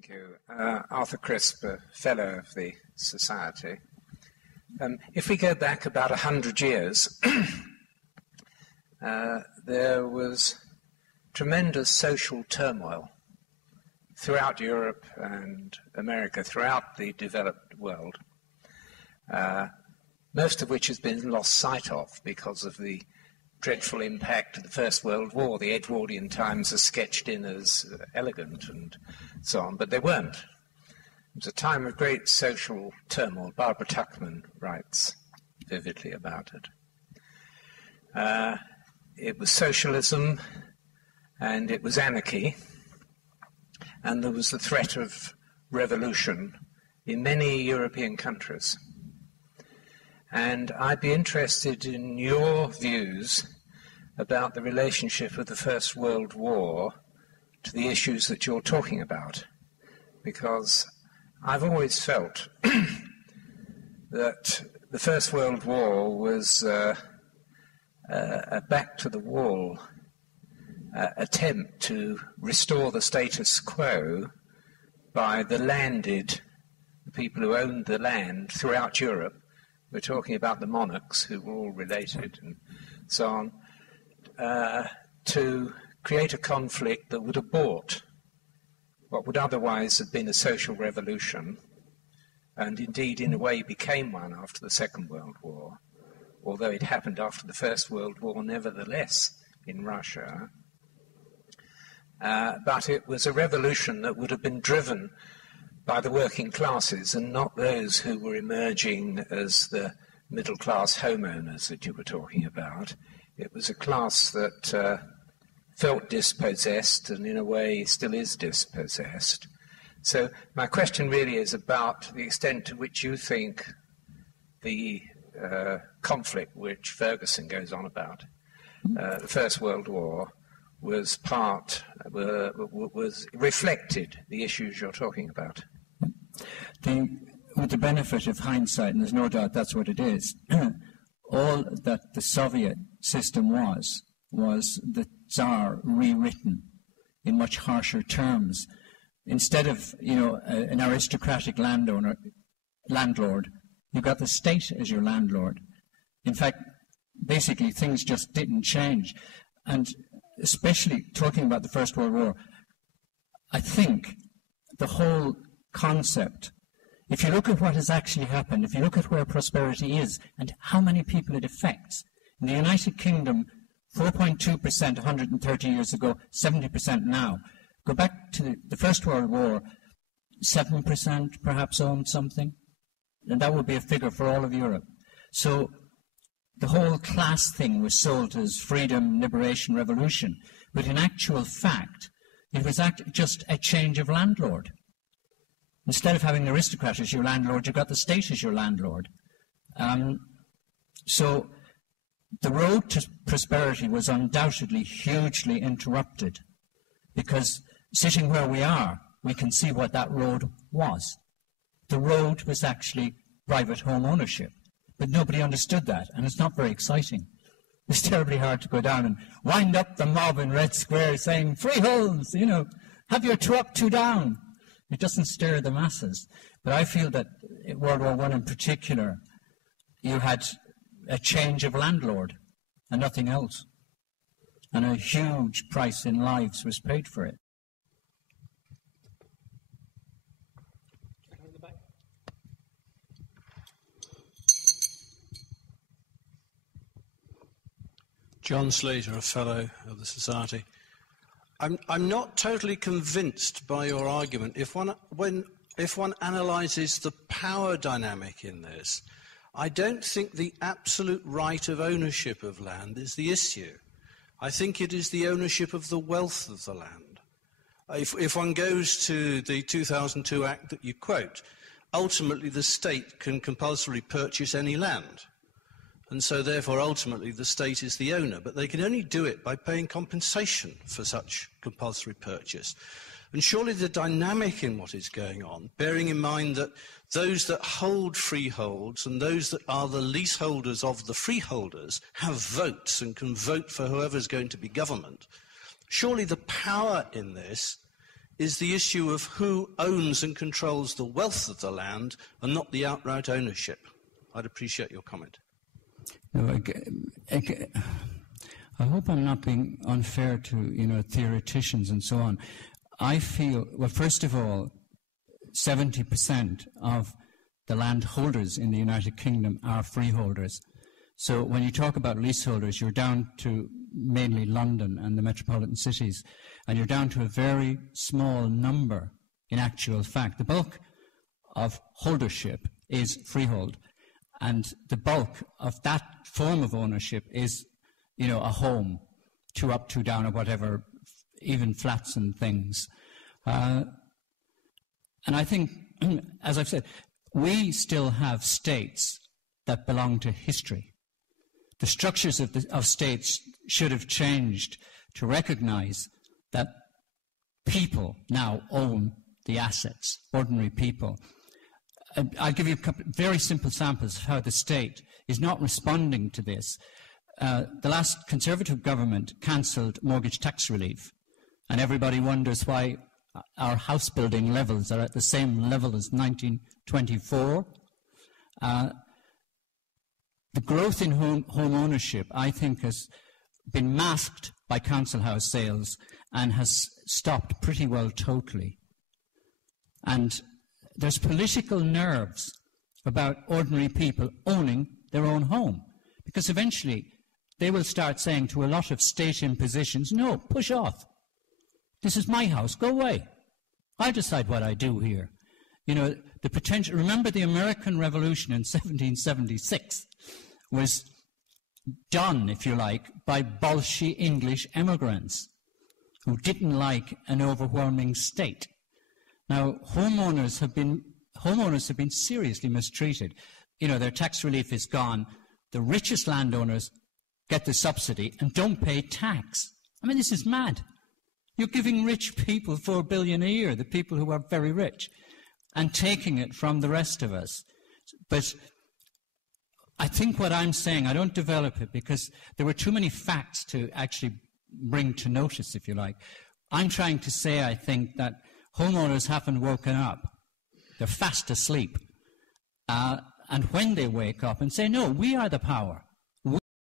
Thank you. Arthur Crisp, a Fellow of the Society. If we go back about 100 years, there was tremendous social turmoil throughout Europe and America, throughout the developed world, most of which has been lost sight of because of the dreadful impact of the First World War. The Edwardian times are sketched in as elegant and so on, but they weren't. It was a time of great social turmoil. Barbara Tuchman writes vividly about it. It was socialism and it was anarchy, and there was the threat of revolution in many European countries. And I'd be interested in your views about the relationship of the First World War to the issues that you're talking about, because I've always felt that the First World War was a back-to-the-wall attempt to restore the status quo by the landed, the people who owned the land throughout Europe. We're talking about the monarchs, who were all related and so on, to create a conflict that would abort what would otherwise have been a social revolution, and indeed in a way became one after the Second World War, although it happened after the First World War nevertheless in Russia. But it was a revolution that would have been driven by the working classes and not those who were emerging as the middle-class homeowners that you were talking about. It was a class that felt dispossessed and in a way still is dispossessed. So my question really is about the extent to which you think the conflict which Ferguson goes on about, the First World War, was reflected the issues you're talking about. With the benefit of hindsight, and there's no doubt that's what it is, all that the Soviet system was the Tsar rewritten in much harsher terms. Instead of, an aristocratic landlord, you got the state as your landlord. In fact, basically things just didn't change. And especially talking about the First World War, I think the whole concept, if you look at what has actually happened, if you look at where prosperity is and how many people it affects, in the United Kingdom, 4.2% 130 years ago, 70% now. Go back to the First World War, 7% perhaps owned something, and that would be a figure for all of Europe. So the whole class thing was sold as freedom, liberation, revolution, but in actual fact, it was just a change of landlord. Instead of having the aristocrat as your landlord, you got the state as your landlord. So the road to prosperity was undoubtedly hugely interrupted, because sitting where we are, we can see what that road was. The road was actually private home ownership, but nobody understood that, and it's not very exciting. It's terribly hard to go down and wind up the mob in Red Square saying, freeholds, have your two up, two down. It doesn't stir the masses. But I feel that in World War I in particular, you had a change of landlord and nothing else. And a huge price in lives was paid for it. John Slater, a Fellow of the Society. I'm not totally convinced by your argument. If one analyses the power dynamic in this, I don't think the absolute right of ownership of land is the issue. I think it is the ownership of the wealth of the land. If one goes to the 2002 Act that you quote, ultimately the state can compulsorily purchase any land. And so, therefore, ultimately, the state is the owner. But they can only do it by paying compensation for such compulsory purchase. And surely the dynamic in what is going on, bearing in mind that those that hold freeholds and those that are the leaseholders of the freeholders have votes and can vote for whoever's going to be government, surely the power in this is the issue of who owns and controls the wealth of the land and not the outright ownership. I'd appreciate your comment. No, I hope I'm not being unfair to, theoreticians and so on. I feel, well, first of all, 70% of the landholders in the United Kingdom are freeholders. So when you talk about leaseholders, you're down to mainly London and the metropolitan cities, and you're down to a very small number in actual fact. The bulk of holdership is freehold, and the bulk of that form of ownership is, a home, 2 up, 2 down, or whatever, even flats and things. And I think, as I've said, we still have states that belong to history. The structures of states should have changed to recognize that people now own the assets, ordinary people. I'll give you a couple very simple samples of how the state is not responding to this. The last Conservative government cancelled mortgage tax relief, and everybody wonders why our house building levels are at the same level as 1924. The growth in home ownership, I think, has been masked by council house sales and has stopped pretty well totally. And there's political nerves about ordinary people owning their own home, because eventually they will start saying to a lot of state impositions, no, push off. This is my house, go away. I decide what I do here. The potential, remember the American Revolution in 1776 was done, if you like, by Bolshevik English immigrants who didn't like an overwhelming state. Now, homeowners have been seriously mistreated. Their tax relief is gone. The richest landowners get the subsidy and don't pay tax. I mean, this is mad. You're giving rich people $4 billion a year, the people who are very rich, and taking it from the rest of us. But I think what I'm saying, I don't develop it because there were too many facts to actually bring to notice, if you like. I'm trying to say, I think, that homeowners haven't woken up. They're fast asleep. And when they wake up and say, no, we are the power,